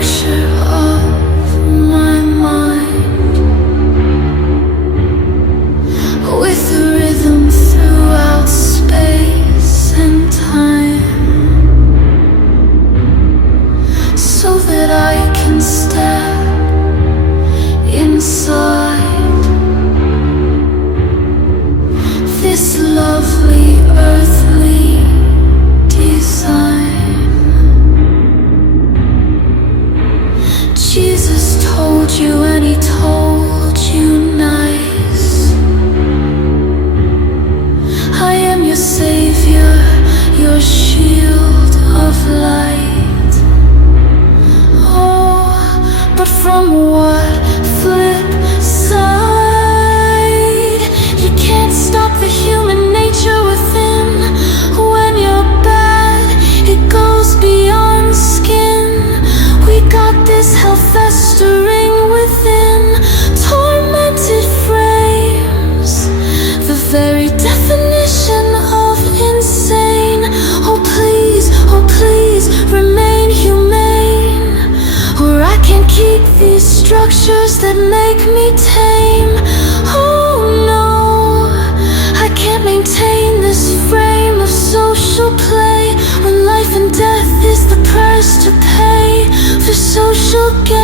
structure of my mind, with a rhythm throughout space and time, so that I can step inside this lovely earthly design. Jesus told you, and he told you nice. I am your savior, your shield of light. Oh, but from what flip side? You can't stop the human nature within. When you're bad, it goes beyond skin. We got this hell festering within, tormented frames, the very definition of insane. Oh please, remain humane, or I can't keep these structures that make me tame. Oh no, I can't maintain this frame of social play, when life and death is the price to pay for social gain.